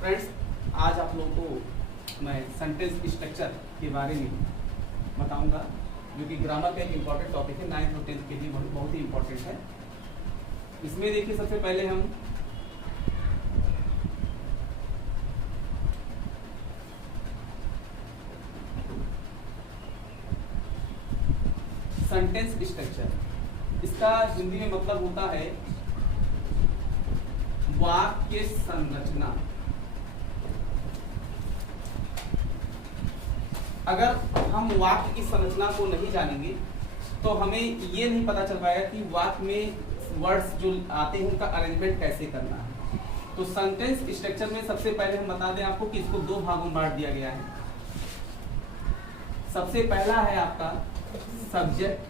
Friends, आज आप लोगों को मैं सेंटेंस स्ट्रक्चर के बारे में बताऊंगा, जो कि ग्रामर का एक इम्पॉर्टेंट टॉपिक है। 9th और 10th के लिए बहुत ही इम्पोर्टेंट है। इसमें देखिए, सबसे पहले हम सेंटेंस स्ट्रक्चर, इसका हिंदी में मतलब होता है वाक्य संरचना। अगर हम वाक्य की संरचना को नहीं जानेंगे तो हमें ये नहीं पता चल पाएगा कि वाक्य में वर्ड्स जो आते हैं उनका अरेंजमेंट कैसे करना है। तो सेंटेंस स्ट्रक्चर में सबसे पहले हम बता दें आपको कि इसको दो भागों में बांट दिया गया है। सबसे पहला है आपका सब्जेक्ट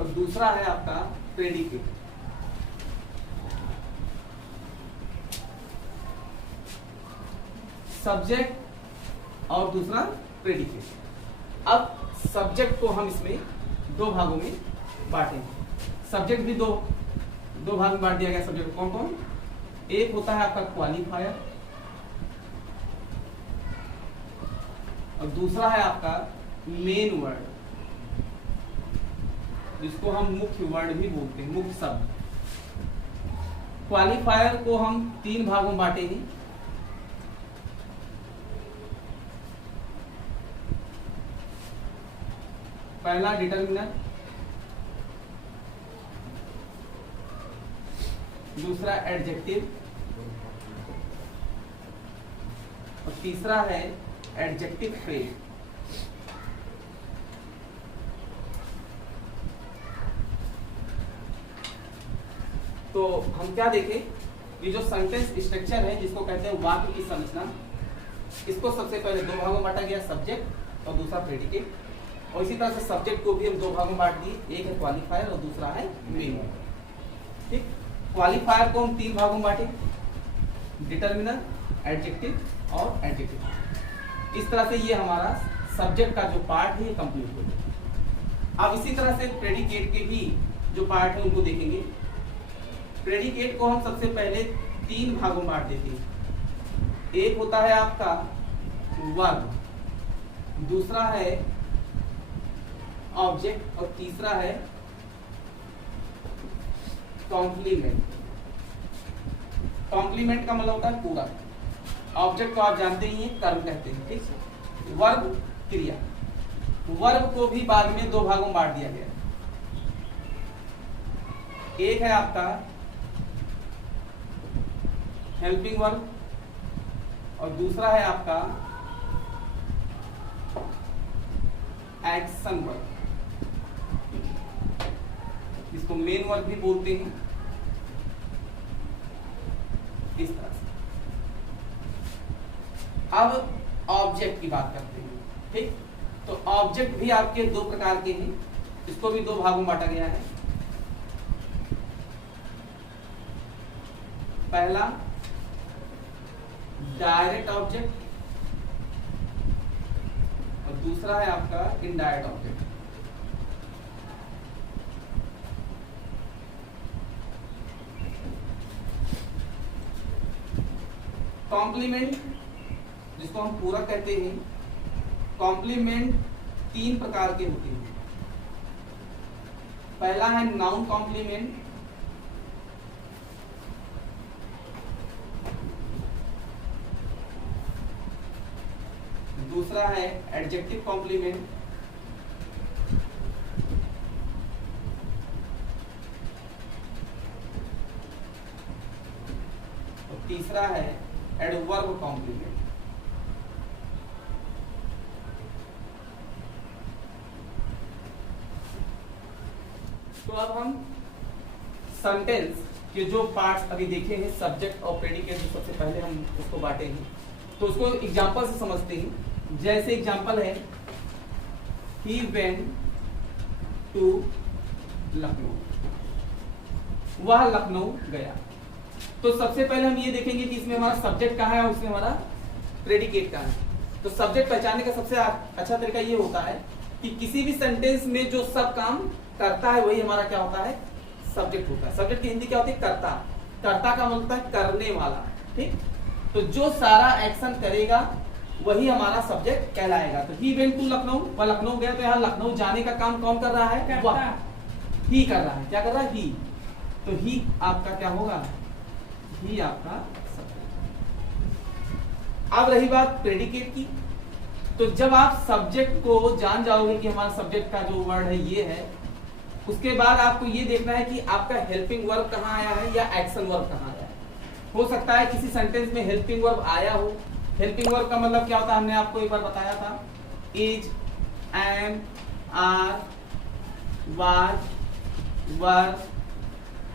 और दूसरा है आपका प्रेडिकेट। सब्जेक्ट और दूसरा प्रेडिकेट। अब सब्जेक्ट को हम इसमें दो भागों में बांटेंगे। सब्जेक्ट भी दो भाग में बांट दिया गया। सब्जेक्ट कौन कौन? एक होता है आपका क्वालिफायर और दूसरा है आपका मेन वर्ड, जिसको हम मुख्य वर्ड भी बोलते हैं, मुख्य शब्द। क्वालिफायर को हम तीन भागों में बांटेंगे। पहला डिटरमिनर, दूसरा एडजेक्टिव और तीसरा है एडजेक्टिव फ्रेज। तो हम क्या देखें, ये जो सेंटेंस स्ट्रक्चर है जिसको कहते हैं वाक्य की संरचना, इसको सबसे पहले दो भागों में बांटा गया, सब्जेक्ट और दूसरा प्रेडिकेट। और इसी तरह से सब्जेक्ट को भी हम दो भागों में बांट दिए, एक है क्वालिफायर और दूसरा है मेन वर्ड। ठीक, क्वालिफायर को हम तीन भागों में बांटे, डिटरमिनर, एडजेक्टिव और एडजेक्टिव। इस तरह से ये हमारा सब्जेक्ट का जो पार्ट है ये कंप्लीट हो गया। अब इसी तरह से प्रेडिकेट के भी जो पार्ट है उनको देखेंगे। प्रेडिकेट को हम सबसे पहले तीन भागों में बांट देते हैं। एक होता है आपका वर्ब, दूसरा है ऑब्जेक्ट और तीसरा है कॉम्प्लीमेंट। कॉम्प्लीमेंट का मतलब होता है पूरक। ऑब्जेक्ट को आप जानते ही हैं, कर्म कहते हैं। ठीक, वर्ब क्रिया। वर्ब को भी बाद में दो भागों में बांट दिया गया। एक है आपका हेल्पिंग वर्ब और दूसरा है आपका एक्शन वर्ब, इसको मेन वर्ब भी बोलते हैं। इस तरह से अब ऑब्जेक्ट की बात करते हैं। ठीक, तो ऑब्जेक्ट भी आपके दो प्रकार के हैं, इसको भी दो भागों में बांटा गया है। पहला डायरेक्ट ऑब्जेक्ट और दूसरा है आपका इनडायरेक्ट ऑब्जेक्ट। कॉम्प्लीमेंट, जिसको हम पूरक कहते हैं, कॉम्प्लीमेंट तीन प्रकार के होते हैं। पहला है नाउन कॉम्प्लीमेंट, दूसरा है एडजेक्टिव कॉम्प्लीमेंट और तीसरा है एडवर्ब कॉम्प्लीमेंट। तो अब हम सेंटेंस के जो पार्ट्स अभी देखे हैं, सब्जेक्ट और प्रेडिकेट, सबसे पहले हम उसको बांटेंगे। तो उसको एग्जांपल से समझते हैं। जैसे एग्जांपल है, ही वेंट टू लखनऊ, वह लखनऊ गया। तो सबसे पहले हम ये देखेंगे कि इसमें हमारा सब्जेक्ट कहाँ है और इसमें हमारा प्रेडिकेट कहाँ है। तो सब्जेक्ट पहचानने का सबसे अच्छा तरीका ये होता है कि किसी भी सेंटेंस में जो सब काम करता है वही हमारा क्या होता है, सब्जेक्ट होता है। सब्जेक्ट की हिंदी क्या होती है, कर्ता। कर्ता का मतलब होता है करने वाला। ठीक। तो जो सारा एक्शन करेगा वही हमारा सब्जेक्ट कहलाएगा। तो ही वेंट टू लखनऊ, वह लखनऊ गया, तो यहाँ लखनऊ जाने का काम कौन कर रहा है? वह ही कर रहा है। क्या कर रहा है? ही। तो ही आपका क्या होगा? ही आपका सब्जेक्ट। अब रही बात प्रेडिकेट की, तो जब आप सब्जेक्ट को जान जाओगे कि हमारा सब्जेक्ट का जो वर्ड है ये है, उसके बाद आपको ये देखना है कि आपका हेल्पिंग वर्ब कहाँ आया है या एक्शन वर्ब कहाँ आया है। हो सकता है किसी सेंटेंस में हेल्पिंग वर्ब आया हो। हेल्पिंग वर्ब का मतलब क्या होता है, हमने आपको एक बार बताया था, is, am, are, was, were,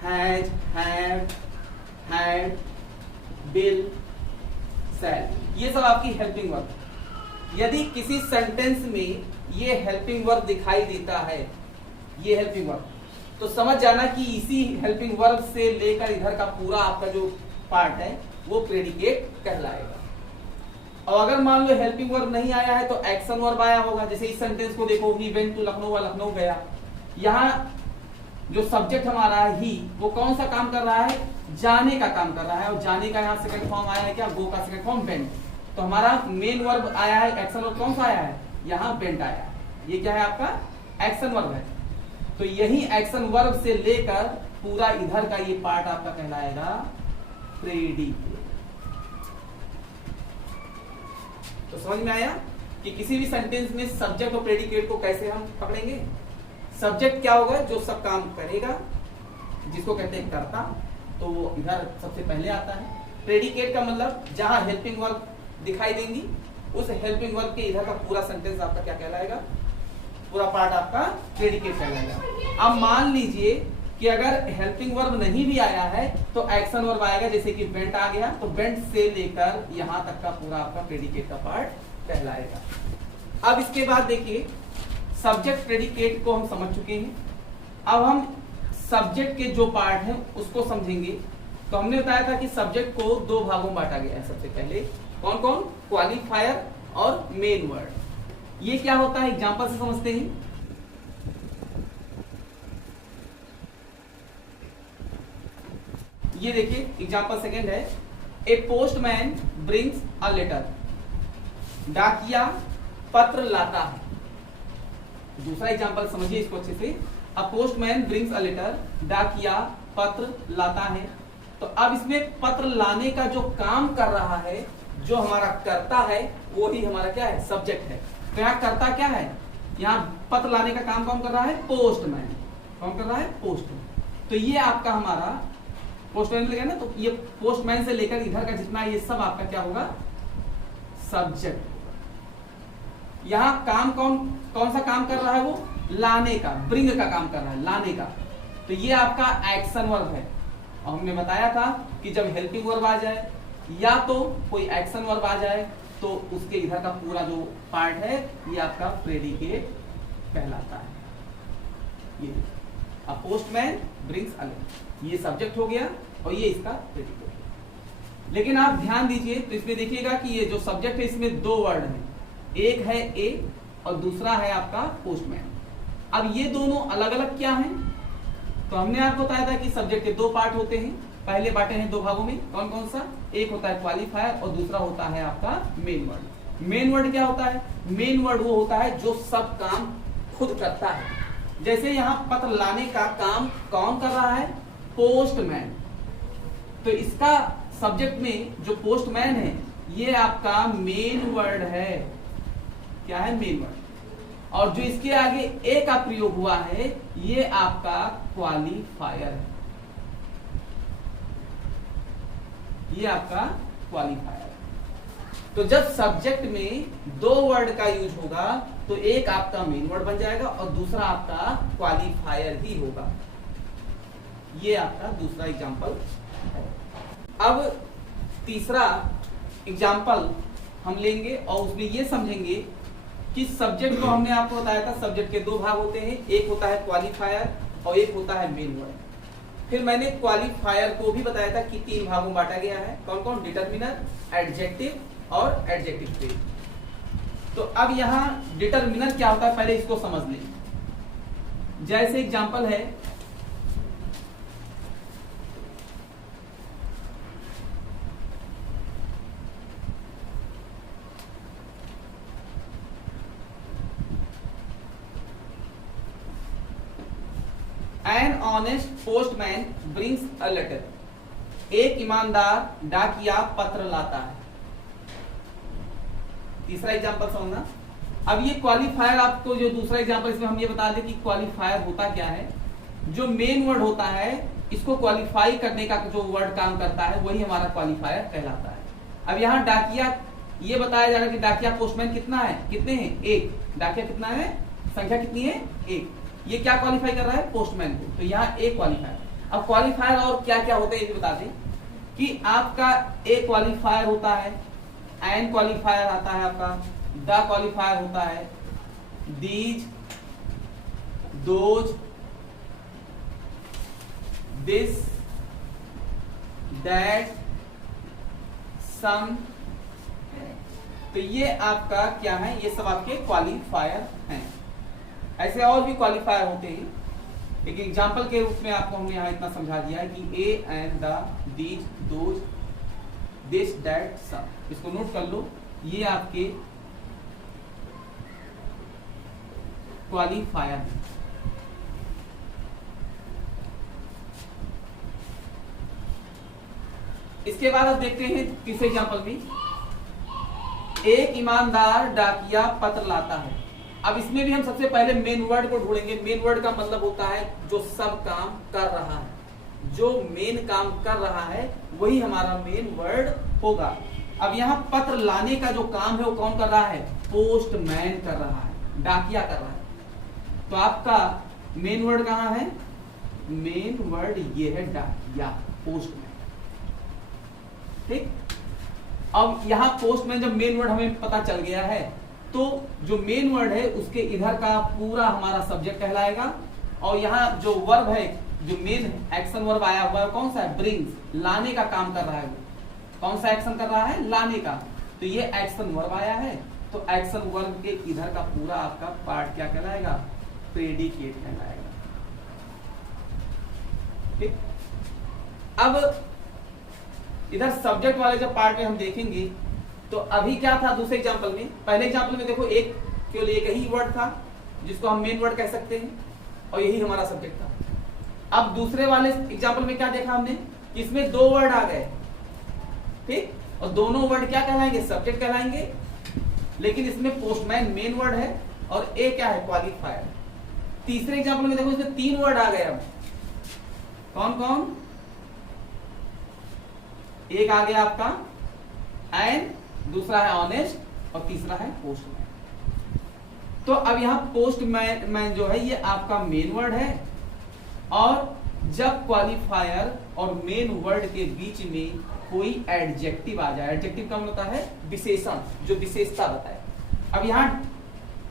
has, have, had, will, shall, ये सब आपकी हेल्पिंग वर्ब। यदि किसी सेंटेंस में ये हेल्पिंग वर्ब दिखाई देता है, ये हेल्पिंग वर्ब, तो समझ जाना कि इसी हेल्पिंग वर्ब से लेकर इधर का पूरा आपका जो पार्ट है वो प्रेडिकेट कहलाएगा। और अगर मान लो हेल्पिंग वर्ब नहीं आया है तो एक्शन वर्ब आया होगा। जैसे इस सेंटेंस को देखो, ही वेंट टू लखनऊ, वह लखनऊ गया। यहाँ जो सब्जेक्ट हमारा है ही, वो कौन सा काम कर रहा है? जाने का काम कर रहा है। और जाने का यहाँ सेकंड फॉर्म आया है क्या? गो का सेकंड फॉर्म वेंट। तो हमारा मेन वर्ब आया है, एक्शन वर्ब कौन सा आया है? यहाँ वेंट आया है। ये क्या है? आपका एक्शन वर्ब है। तो यही एक्शन वर्ब से लेकर पूरा इधर का ये पार्ट आपका कहलाएगा प्रेडिकेट। तो समझ में आया कि किसी भी सेंटेंस में सब्जेक्ट और प्रेडिकेट को कैसे हम पकड़ेंगे। सब्जेक्ट क्या होगा? जो सब काम करेगा, जिसको कहते हैं कर्ता, तो वो इधर सबसे पहले आता है। प्रेडिकेट का मतलब जहां हेल्पिंग वर्ब दिखाई देंगी, उस हेल्पिंग वर्ब के इधर का पूरा सेंटेंस आपका क्या कहलाएगा? पूरा पार्ट आपका प्रेडिकेट कहलाएगा। अब मान लीजिए कि अगर हेल्पिंग वर्ब नहीं भी आया है तो एक्शन वर्ब आएगा। जैसे कि वेंट आ गया, तो वेंट से लेकर यहां तक का पूरा आपका प्रेडिकेट का पार्ट कहलाएगा। अब इसके बाद देखिए, सब्जेक्ट प्रेडिकेट को हम समझ चुके हैं। अब हम सब्जेक्ट के जो पार्ट हैं उसको समझेंगे। तो हमने बताया था कि सब्जेक्ट को दो भागों में बांटा गया है। सबसे पहले कौन कौन? क्वालिफायर और मेन वर्ड। ये क्या होता है एग्जांपल से समझते हैं। ये देखिए एग्जांपल सेकंड है, a postman brings a letter. डाकिया पत्र लाता है। दूसरा एग्जांपल समझिए इसको अच्छे से। A postman brings a letter, डाकिया पत्र लाता है। तो अब इसमें पत्र लाने का जो काम कर रहा है, जो हमारा कर्ता है, वो ही हमारा क्या है? सब्जेक्ट है। तो यहाँ कर्ता क्या है? यहाँ पत्र लाने का काम कौन कर रहा है? पोस्टमैन। कौन कर रहा है? पोस्टमैन। तो ये आपका हमारा पोस्टमैन लगेगा ना, तो ये पोस्टमैन से लेकर इधर का जितना ये सब आपका क्या होगा? सब्जेक्ट होगा। यहाँ काम कौन सा काम कर रहा है? वो लाने का, ब्रिंग का काम कर रहा है, लाने का। तो ये आपका एक्शन वर्ब है। और हमने बताया था कि जब हेल्पिंग वर्ब आ जाए या तो कोई एक्शन वर्ब आ जाए तो उसके इधर का पूरा जो पार्ट है ये आपका प्रेडिकेट कहलाता है। ये a postman brings a letter, ये सब्जेक्ट हो गया और ये इसका प्रेडिकेट। लेकिन आप ध्यान दीजिए, तो इसमें देखिएगा कि ये जो सब्जेक्ट है इसमें दो वर्ड हैं, एक है ए और दूसरा है आपका पोस्टमैन। अब ये दोनों अलग अलग क्या हैं? तो हमने आपको बताया था कि सब्जेक्ट के दो पार्ट होते हैं। पहले बांटे हैं दो भागों में, कौन कौन सा? एक होता है क्वालिफायर और दूसरा होता है आपका मेन वर्ड। मेन वर्ड क्या होता है? मेन वर्ड वो होता है जो सब काम खुद करता है। जैसे यहाँ पत्र लाने का काम कौन कर रहा है? पोस्टमैन। तो इसका सब्जेक्ट में जो पोस्टमैन है ये आपका मेन वर्ड है। क्या है? Main word. और जो इसके आगे ए का प्रयोग हुआ है ये आपका क्वालिफायर है। ये आपका क्वालिफायर है। तो जब सब्जेक्ट में दो वर्ड का यूज होगा तो एक आपका मेन वर्ड बन जाएगा और दूसरा आपका क्वालिफायर ही होगा। ये आपका दूसरा एग्जांपल है। अब तीसरा एग्जांपल हम लेंगे और उसमें ये समझेंगे कि सब्जेक्ट को हमने आपको बताया था सब्जेक्ट के दो भाग होते हैं, एक होता है क्वालिफायर और एक होता है मेन वर्ड। फिर मैंने क्वालिफायर को भी बताया था कि तीन भागों में बांटा गया है, कौन कौन? डिटरमिनर, एडजेक्टिव और एडजेक्टिव फ्रेज। तो अब यहाँ डिटरमिनर क्या होता है पहले इसको समझ लें। जैसे एग्जांपल है, an honest postman brings a letter, एक ईमानदार डाकिया पत्र लाता है। तीसरा एग्जांपल समझना। अब ये क्वालिफायर, आपको जो दूसरा एग्जांपल, इसमें हम ये बता दें कि क्वालिफायर होता क्या है। जो मेन वर्ड होता है, इसको क्वालिफाई करने का जो वर्ड काम करता है वही हमारा क्वालिफायर कहलाता है। अब यहाँ डाकिया, ये बताया जा रहा है कि डाकिया पोस्टमैन कितना है, कितने हैं, एक। डाकिया कितना है, संख्या कितनी है, एक। ये क्या क्वालिफाई कर रहा है, पोस्टमैन को, तो यहाँ एक क्वालिफायर। अब क्वालिफायर और क्या क्या होते हैं ये भी बता दें कि आपका ए क्वालिफायर होता है, एन क्वालिफायर आता है, आपका द क्वालिफायर होता है, दीज, दोज, दिस, दैट, सम। तो ये आपका क्या है, ये सब आपके क्वालिफायर हैं। ऐसे और भी क्वालिफायर होते हैं, एक एग्जाम्पल के रूप में आपको हमने यहाँ इतना समझा दिया है कि a and the, these, those, this, that, some. इसको नोट कर लो, ये आपके क्वालिफायर हैं। इसके बाद आप देखते हैं तीसरे एग्जाम्पल में, एक ईमानदार डाकिया पत्र लाता है। अब इसमें भी हम सबसे पहले मेन वर्ड को ढूंढेंगे। मेन वर्ड का मतलब होता है जो सब काम कर रहा है, जो मेन काम कर रहा है वही हमारा मेन वर्ड होगा। अब यहाँ पत्र लाने का जो काम है वो कौन कर रहा है, पोस्टमैन कर रहा है, डाकिया कर रहा है। तो आपका मेन वर्ड कहाँ है, मेन वर्ड ये है डाकिया, पोस्टमैन। ठीक। अब यहाँ पोस्टमैन, जब मेन वर्ड हमें पता चल गया है तो जो मेन वर्ड है उसके इधर का पूरा हमारा सब्जेक्ट कहलाएगा। और यहाँ जो वर्ब है, जो मेन एक्शन वर्ब आया हुआ है कौन सा है, ब्रिंग्स, लाने का काम कर रहा है। वो कौन सा एक्शन कर रहा है, लाने का। तो ये एक्शन वर्ब आया है, तो एक्शन वर्ब के इधर का पूरा आपका पार्ट क्या कहलाएगा, प्रेडिकेट कहलाएगा। ठीक। अब इधर सब्जेक्ट वाले जब पार्ट में हम देखेंगे तो अभी क्या था दूसरे एग्जांपल में, पहले एग्जांपल में देखो एक, केवल एक ही वर्ड था जिसको हम मेन वर्ड कह सकते हैं और यही हमारा सब्जेक्ट था। अब दूसरे वाले एग्जांपल में क्या देखा हमने, इसमें दो वर्ड आ गए। ठीक। और दोनों वर्ड क्या कहलाएंगे, सब्जेक्ट कहलाएंगे। लेकिन इसमें पोस्टमैन मेन वर्ड है और ए क्या है, क्वालिफायर। तीसरे एग्जांपल में देखो इसमें तीन वर्ड आ गए। अब कौन कौन, एक आ गया आपका एन, दूसरा है ऑनेस्ट और तीसरा है पोस्टमैन। तो अब यहाँ पोस्टमैन जो है ये आपका मेन वर्ड है। और जब क्वालिफायर और मेन वर्ड के बीच में कोई एडजेक्टिव आ जाए, एडजेक्टिव का मतलब होता है विशेषण, जो विशेषता बताए। अब यहाँ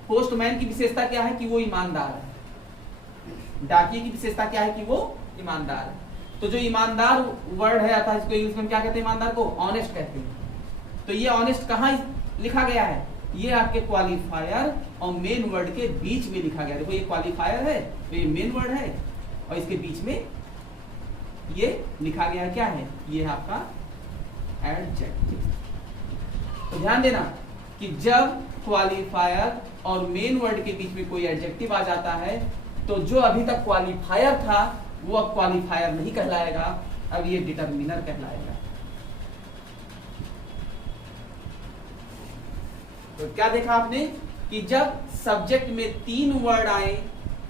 पोस्टमैन की विशेषता क्या है कि वो ईमानदार है, डाकिये की विशेषता क्या है कि वो ईमानदार है। तो जो ईमानदार वर्ड है अर्थात इसको इंग्लिश में क्या कहते हैं, ईमानदार को ऑनेस्ट कहते हैं। तो ये ऑनेस्ट कहाँ लिखा गया है, ये आपके क्वालिफायर और मेन वर्ड के बीच में लिखा गया। देखो ये क्वालिफायर है, तो ये मेन वर्ड है और इसके बीच में ये लिखा गया है, क्या है, ये आपका एडजेक्टिव। तो ध्यान देना कि जब क्वालिफायर और मेन वर्ड के बीच में कोई एडजेक्टिव आ जाता है तो जो अभी तक क्वालिफायर था वो अब क्वालिफायर नहीं कहलाएगा, अब ये डिटरमिनर कहलाएगा। तो क्या देखा आपने कि जब सब्जेक्ट में तीन वर्ड आए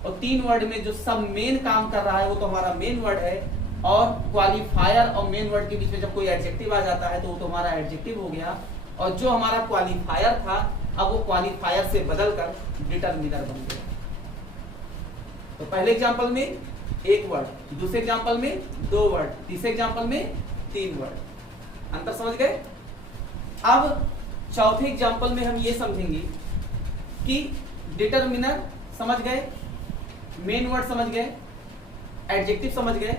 और तीन वर्ड में जो सब मेन काम कर रहा है वो तो हमारा मेन वर्ड है, और क्वालिफायर और मेन वर्ड के बीच में जब कोई एडजेक्टिव आ जाता है तो वो तो हमारा एडजेक्टिव हो गया। और जो हमारा क्वालिफायर था अब वो क्वालिफायर से बदलकर डिटरमिनर बन गया। तो पहले एग्जांपल में एक वर्ड, दूसरे एग्जांपल में दो वर्ड, तीसरे एग्जांपल में तीन वर्ड। अंतर समझ गए। अब चौथे एग्जांपल में हम ये समझेंगे कि डिटरमिनर समझ गए, मेन वर्ड समझ गए, एडजेक्टिव समझ गए।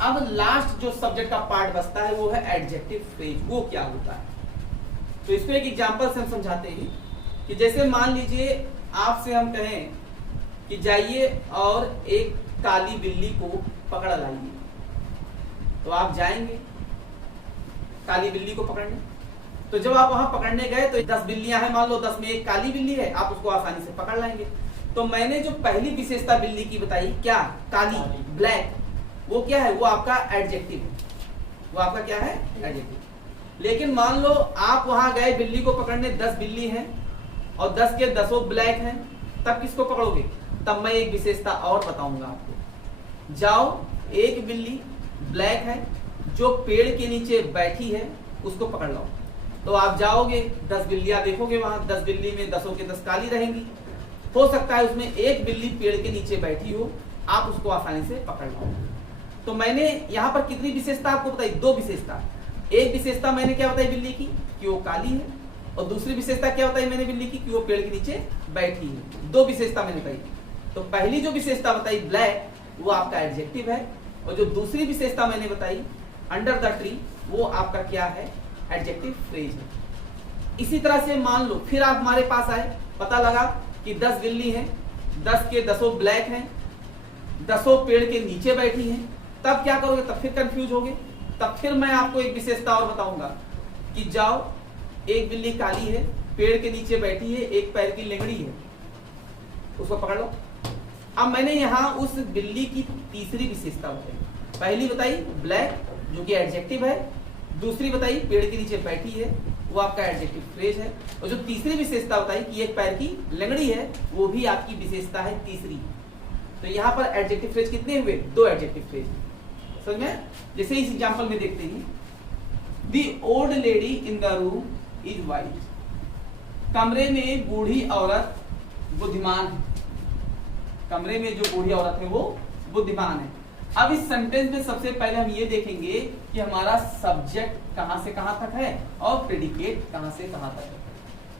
अब लास्ट जो सब्जेक्ट का पार्ट बचता है वो है एडजेक्टिव फ्रेज। वो क्या होता है, तो इसको एक एग्जांपल से हम समझाते हैं कि जैसे मान लीजिए आपसे हम कहें कि जाइए और एक काली बिल्ली को पकड़ लाइए, तो आप जाएंगे काली बिल्ली को पकड़ने। तो जब आप वहां पकड़ने गए तो 10 बिल्लियां हैं, मान लो 10 में एक काली बिल्ली है, आप उसको आसानी से पकड़ लाएंगे। तो मैंने जो पहली विशेषता बिल्ली की बताई क्या, काली, ब्लैक, वो क्या है, वो आपका एडजेक्टिव है, वो आपका क्या है, एडजेक्टिव। लेकिन मान लो आप वहां गए बिल्ली को पकड़ने, 10 बिल्ली हैं और 10 के 10 ब्लैक हैं, तब किसको पकड़ोगे? तब मैं एक विशेषता और बताऊंगा आपको। जाओ, एक बिल्ली ब्लैक है जो पेड़ के नीचे बैठी है, उसको पकड़ लो। तो आप जाओगे, 10 बिल्लियां देखोगे, वहां 10 बिल्ली में 10 के 10 काली रहेंगी। हो सकता है उसमें एक बिल्ली पेड़ के नीचे बैठी हो, आप उसको आसानी से पकड़ लो। तो मैंने यहाँ पर कितनी विशेषता आपको बताई? 2 विशेषता। एक विशेषता मैंने क्या बताई बिल्ली की, कि वो काली है, और दूसरी विशेषता क्या बताई मैंने बिल्ली की, कि वो पेड़ के नीचे बैठी है। 2 विशेषता मैंने बताई। तो पहली जो विशेषता बताई ब्लैक, वो आपका एडजेक्टिव है, और जो दूसरी विशेषता मैंने बताई अंडर द ट्री, वो आपका क्या है, एडजेक्टिव फ्रेज है। इसी तरह से मान लो फिर आप हमारे पास आए, पता लगा कि 10 बिल्ली हैं, 10 के 10 ब्लैक हैं, 10 पेड़ के नीचे बैठी हैं, तब क्या करोगे? तब फिर कंफ्यूज होगे। तब फिर मैं आपको एक विशेषता और बताऊंगा कि जाओ, एक बिल्ली काली है, पेड़ के नीचे बैठी है, एक पैर की लेंगड़ी है, उसको पकड़ लो। अब मैंने यहाँ उस बिल्ली की तीसरी विशेषता बताई। पहली बताई ब्लैक जो कि एडजेक्टिव है, दूसरी बताई पेड़ के नीचे बैठी है, वो आपका एडजेक्टिव फ्रेज है, और जो तीसरी विशेषता बताई कि एक पैर की लंगड़ी है, वो भी आपकी विशेषता है तीसरी। तो यहाँ पर एडजेक्टिव फ्रेज कितने हुए? 2 एडजेक्टिव फ्रेज। समझ में? जैसे इस एग्जांपल में देखते हैं, the old lady in the room is wise. कमरे में बूढ़ी औरत बुद्धिमान है। कमरे में जो बूढ़ी औरत है वो बुद्धिमान है। अब इस सेंटेंस में सबसे पहले हम ये देखेंगे कि हमारा सब्जेक्ट कहां से कहां तक है और प्रेडिकेट कहां से कहां तक है।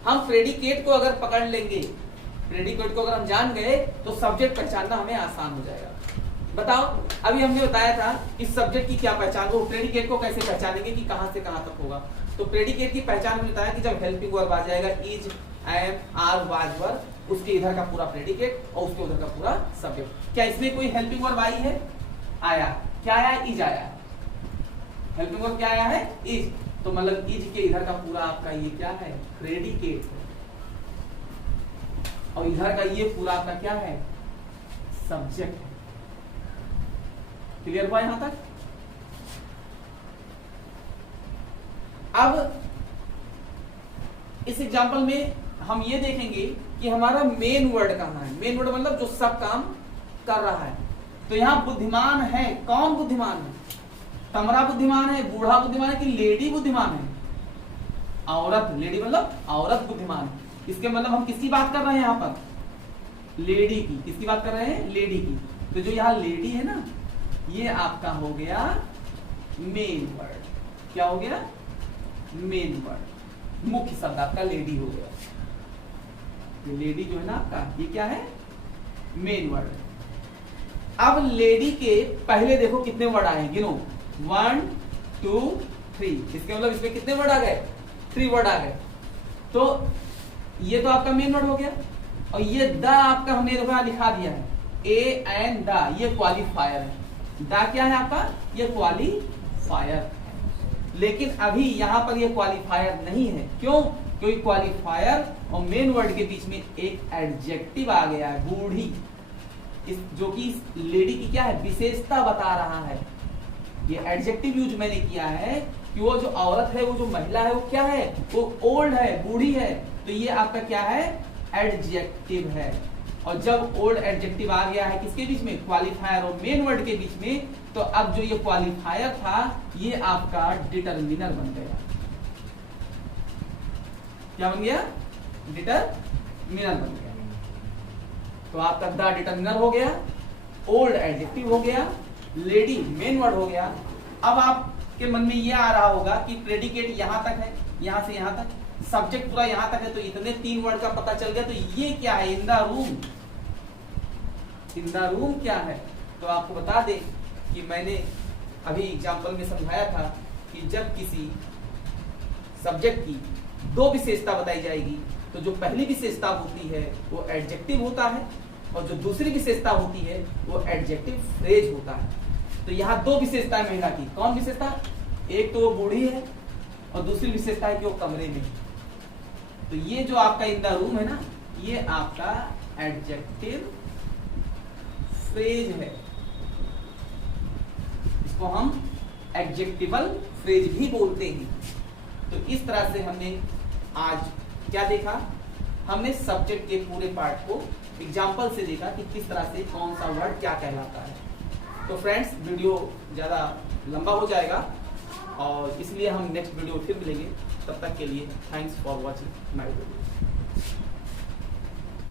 हम प्रेडिकेट को अगर पकड़ लेंगे, प्रेडिकेट को अगर हम जान गए, तो सब्जेक्ट पहचानना हमें आसान हो जाएगा। बताओ, अभी हमने बताया था कि सब्जेक्ट की क्या पहचान हो, प्रेडिकेट को कैसे पहचानेंगे कि कहां से कहां तक होगा। तो प्रेडिकेट की पहचान हमने बताया कि जब हेल्पिंग वर्ब आ जाएगा, is, am, are, was verb, उसके इधर का पूरा प्रेडिकेट और उसके उधर का पूरा सब्जेक्ट। क्या इसमें कोई हेल्पिंग वर्ब आई है? आया। क्या आया? इज आया। हेल्पिंग वर्ब क्या आया है? इज। तो मतलब इज के इधर का पूरा आपका ये क्या है? प्रेडिकेट है, और इधर का ये पूरा आपका क्या है? सब्जेक्ट है। क्लियर हुआ यहां तक? अब इस एग्जांपल में हम ये देखेंगे कि हमारा मेन वर्ड कहां है। मेन वर्ड मतलब जो सब काम कर रहा है। तो यहां बुद्धिमान है, कौन बुद्धिमान है? कमरा बुद्धिमान है, बूढ़ा बुद्धिमान है, कि लेडी बुद्धिमान है? औरत, लेडी मतलब औरत बुद्धिमान है। इसके मतलब हम किसकी बात कर रहे हैं यहाँ पर? लेडी की। किसकी बात कर रहे हैं? लेडी की। तो जो यहाँ लेडी है ना, ये आपका हो गया मेन वर्ड। क्या हो गया? Main word. मुख्य शब्द आपका लेडी हो गया। ये लेडी जो है ना आपका, ये क्या है? Main word. अब लेडी के पहले देखो कितने वर्ड आए, गिनो। 1 2 3। इसके मतलब इसमें कितने वर्ड आ गए? 3 वर्ड आ गए। तो ये तो आपका मेन वर्ड हो गया, और ये द आपका हमने लिखा दिया है, ए एंड द, ये क्वालिफायर है। द क्या है आपका? ये क्वालिफायर। लेकिन अभी यहां पर ये क्वालिफायर नहीं है। क्यों? क्योंकि क्वालिफायर और मेन वर्ड के बीच में एक एडजेक्टिव आ गया है, बूढ़ी, जो कि लेडी की क्या है? विशेषता बता रहा है। ये एडजेक्टिव यूज मैंने किया है कि वो जो औरत है, वो जो महिला है, वो क्या है? वो ओल्ड है, बूढ़ी है। तो ये आपका क्या है? एडजेक्टिव है। और जब ओल्ड एडजेक्टिव आ गया है किसके बीच में? क्वालिफायर और मेन वर्ड के बीच में, तो अब जो ये क्वालिफायर था, ये आपका डिटरमिनर बन गया। क्या बन गया? डिटरमिनर बन गया। तो आपका द डिटरमिनर हो गया, ओल्ड एडजेक्टिव हो गया, लेडी मेन वर्ड हो गया। अब आपके मन में ये आ रहा होगा कि प्रेडिकेट यहां तक है, यहां से यहां तक, सब्जेक्ट पूरा यहां तक है, तो इतने 3 वर्ड का पता चल गया। तो ये क्या है? In the room. In the room क्या है? तो आपको बता दें कि मैंने अभी एग्जांपल में समझाया था कि जब किसी सब्जेक्ट की 2 विशेषता बताई जाएगी, तो जो पहली विशेषता होती है वो एडजेक्टिव होता है, और जो दूसरी विशेषता होती है वो एडजेक्टिव फ्रेज होता है। तो यहाँ 2 विशेषताएं महिला की। कौन विशेषता? एक तो वो बूढ़ी है, और दूसरी विशेषता है कि वो कमरे में। तो ये जो आपका इन द रूम है ना, ये आपका एडजेक्टिव फ्रेज है, इसको हम एडजेक्टिवल फ्रेज भी बोलते हैं। तो इस तरह से हमने आज क्या देखा, हमने सब्जेक्ट के पूरे पार्ट को एग्जाम्पल से देखा कि किस तरह से कौन सा वर्ड क्या कहलाता है। तो फ्रेंड्स, वीडियो ज़्यादा लंबा हो जाएगा और इसलिए हम नेक्स्ट वीडियो फिर मिलेंगे। तब तक के लिए thanks for watching my video.